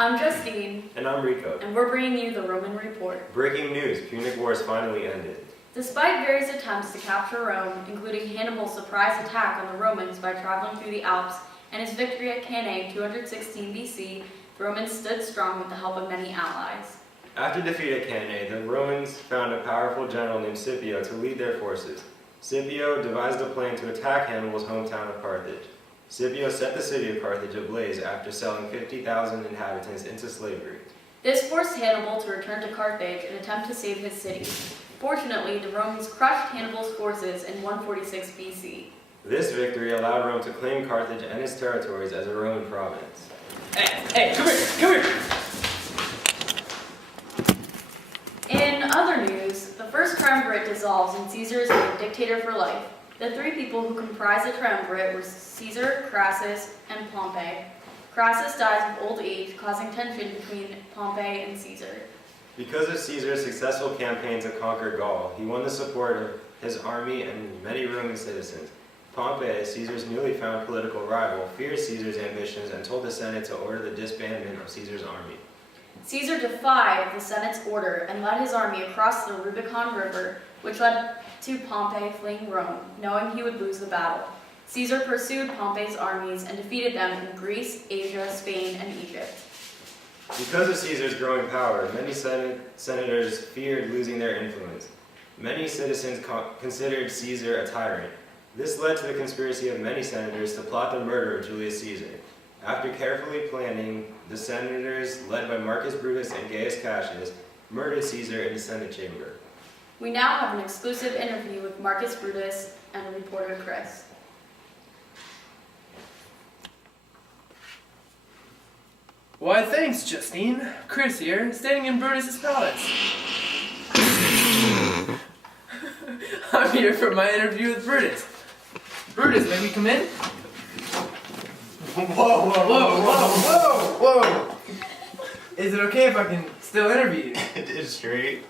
I'm Justine, And I'm Rico. and we're bringing you the Roman Report. Breaking news, Punic Wars finally ended. Despite various attempts to capture Rome, including Hannibal's surprise attack on the Romans by traveling through the Alps and his victory at Cannae 216 BC, the Romans stood strong with the help of many allies. After defeat at Cannae, the Romans found a powerful general named Scipio to lead their forces. Scipio devised a plan to attack Hannibal's hometown of Carthage. Scipio set the city of Carthage ablaze after selling 50,000 inhabitants into slavery. This forced Hannibal to return to Carthage and attempt to save his city. Fortunately, the Romans crushed Hannibal's forces in 146 BC. This victory allowed Rome to claim Carthage and its territories as a Roman province. Hey, come here! In other news, the first triumvirate dissolves and Caesar is made dictator for life. The three people who comprised the triumvirate were Caesar, Crassus, and Pompey. Crassus dies of old age, causing tension between Pompey and Caesar. Because of Caesar's successful campaign to conquer Gaul, he won the support of his army and many Roman citizens. Pompey, Caesar's newly found political rival, feared Caesar's ambitions and told the Senate to order the disbandment of Caesar's army. Caesar defied the Senate's order and led his army across the Rubicon River, which led to Pompey fleeing Rome, knowing he would lose the battle. Caesar pursued Pompey's armies and defeated them in Greece, Asia, Spain, and Egypt. Because of Caesar's growing power, many senators feared losing their influence. Many citizens considered Caesar a tyrant. This led to the conspiracy of many senators to plot the murder of Julius Caesar. After carefully planning, the senators, led by Marcus Brutus and Gaius Cassius, murdered Caesar in the Senate chamber. We now have an exclusive interview with Marcus Brutus and reporter Chris. Why, thanks, Justine. Chris here, standing in Brutus's palace. I'm here for my interview with Brutus. Brutus, may we come in? Whoa! Is it okay if I can still interview you? It is straight.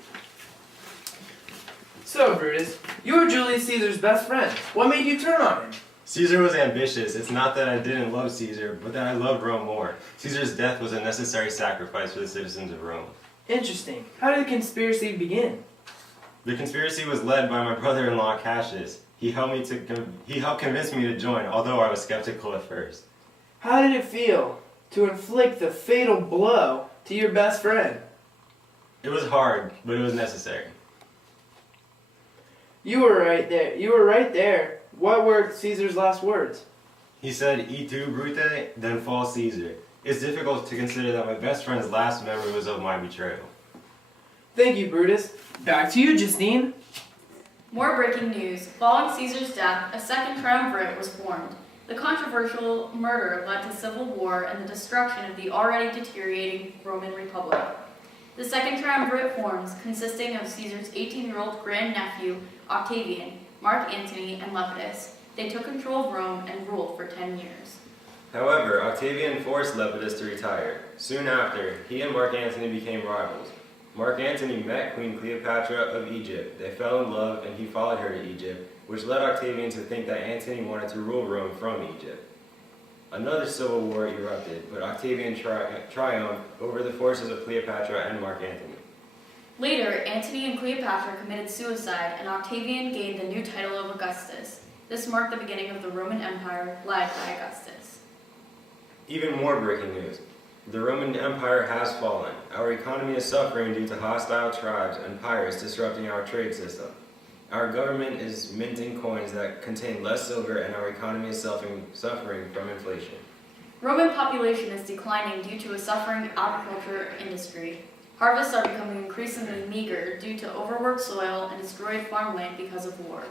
So, Brutus, you were Julius Caesar's best friend. What made you turn on him? Caesar was ambitious. It's not that I didn't love Caesar, but that I loved Rome more. Caesar's death was a necessary sacrifice for the citizens of Rome. Interesting. How did the conspiracy begin? The conspiracy was led by my brother-in-law Cassius. He helped convince me to join, although I was skeptical at first. How did it feel to inflict the fatal blow to your best friend? It was hard, but it was necessary. You were right there. What were Caesar's last words? He said, "E tu, Brute, then fall Caesar." It's difficult to consider that my best friend's last memory was of my betrayal. Thank you, Brutus. Back to you, Justine. More breaking news. Following Caesar's death, a second triumvirate was formed. The controversial murder led to civil war and the destruction of the already deteriorating Roman Republic. The second triumvirate forms, consisting of Caesar's 18-year-old grandnephew, Octavian, Mark Antony, and Lepidus. They took control of Rome and ruled for 10 years. However, Octavian forced Lepidus to retire. Soon after, he and Mark Antony became rivals. Mark Antony met Queen Cleopatra of Egypt. They fell in love and he followed her to Egypt, which led Octavian to think that Antony wanted to rule Rome from Egypt. Another civil war erupted, but Octavian triumphed over the forces of Cleopatra and Mark Antony. Later, Antony and Cleopatra committed suicide, and Octavian gained the new title of Augustus. This marked the beginning of the Roman Empire, led by Augustus. Even more breaking news. The Roman Empire has fallen. Our economy is suffering due to hostile tribes and pirates disrupting our trade system. Our government is minting coins that contain less silver, and our economy is suffering from inflation. Roman population is declining due to a suffering agriculture industry. Harvests are becoming increasingly meager due to overworked soil and destroyed farmland because of war.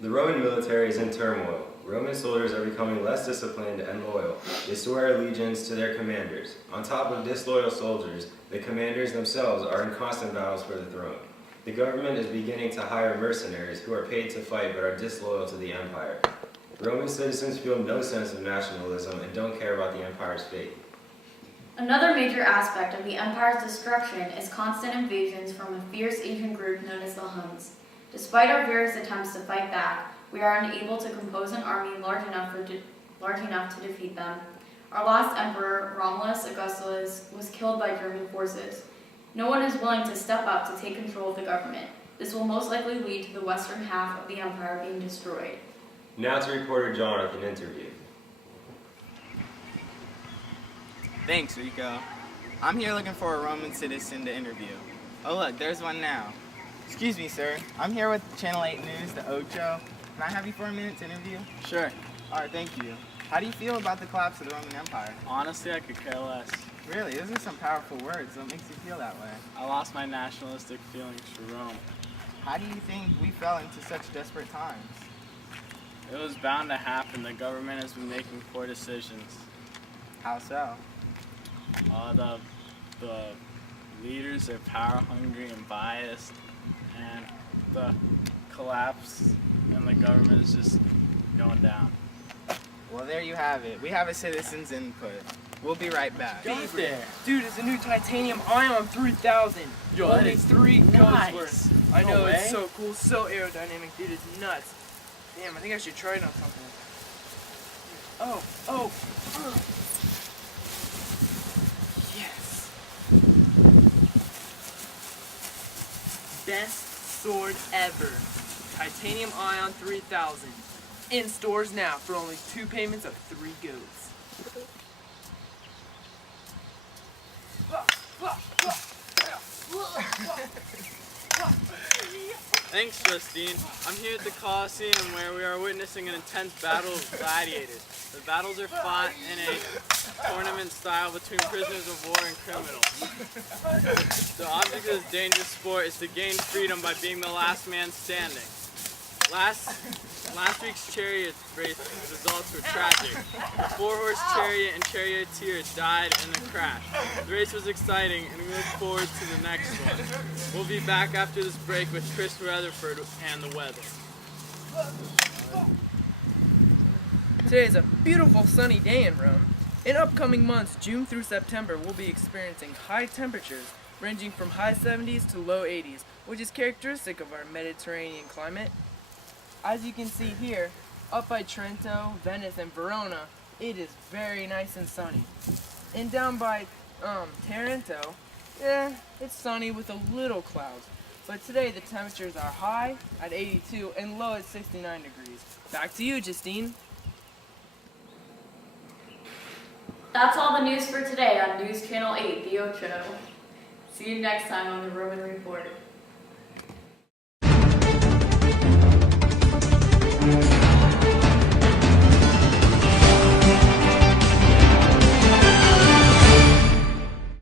The Roman military is in turmoil. Roman soldiers are becoming less disciplined and loyal. They swear allegiance to their commanders. On top of disloyal soldiers, the commanders themselves are in constant battles for the throne. The government is beginning to hire mercenaries who are paid to fight but are disloyal to the empire. Roman citizens feel no sense of nationalism and don't care about the empire's fate. Another major aspect of the empire's destruction is constant invasions from a fierce Asian group known as the Huns. Despite our various attempts to fight back, we are unable to compose an army large enough to defeat them. Our last emperor, Romulus Augustulus, was killed by German forces. No one is willing to step up to take control of the government. This will most likely lead to the western half of the empire being destroyed. Now to reporter John with an interview. Thanks, Rico. I'm here looking for a Roman citizen to interview. Oh look, there's one now. Excuse me, sir. I'm here with Channel 8 News, the Ocho. Can I have you for a minute to interview? Sure. Alright, thank you. How do you feel about the collapse of the Roman Empire? Honestly, I could care less. Really, those are some powerful words. What makes you feel that way? I lost my nationalistic feelings for Rome. How do you think we fell into such desperate times? It was bound to happen. The government has been making poor decisions. How so? The leaders are power hungry and biased, and the collapse and the government is just going down. Well, there you have it. We have a citizen's input. We'll be right back. There. Dude, it's a new titanium ion 3000. Yo, that Only is 3 goes nice. worth. I No know, way. it's so cool, so aerodynamic, dude, it's nuts. Damn, I think I should try it on something. Oh. Yes. Best sword ever. Titanium ion 3000. In stores now for only 2 payments of 3 goats. Thanks, Justine. I'm here at the Colosseum where we are witnessing an intense battle of gladiators. The battles are fought in a tournament style between prisoners of war and criminals. The object of this dangerous sport is to gain freedom by being the last man standing. Last week's chariot race results were tragic. The 4-horse chariot and charioteer died in the crash. The race was exciting, and we look forward to the next one. We'll be back after this break with Chris Rutherford and the weather. Today is a beautiful sunny day in Rome. In upcoming months, June through September, we'll be experiencing high temperatures ranging from high 70s to low 80s, which is characteristic of our Mediterranean climate. As you can see here, up by Trento, Venice, and Verona, it is very nice and sunny. And down by Taranto, it's sunny with a little clouds. But today the temperatures are high at 82 and low at 69 degrees. Back to you, Justine. That's all the news for today on News Channel 8, The Ocho. See you next time on the Roman Report.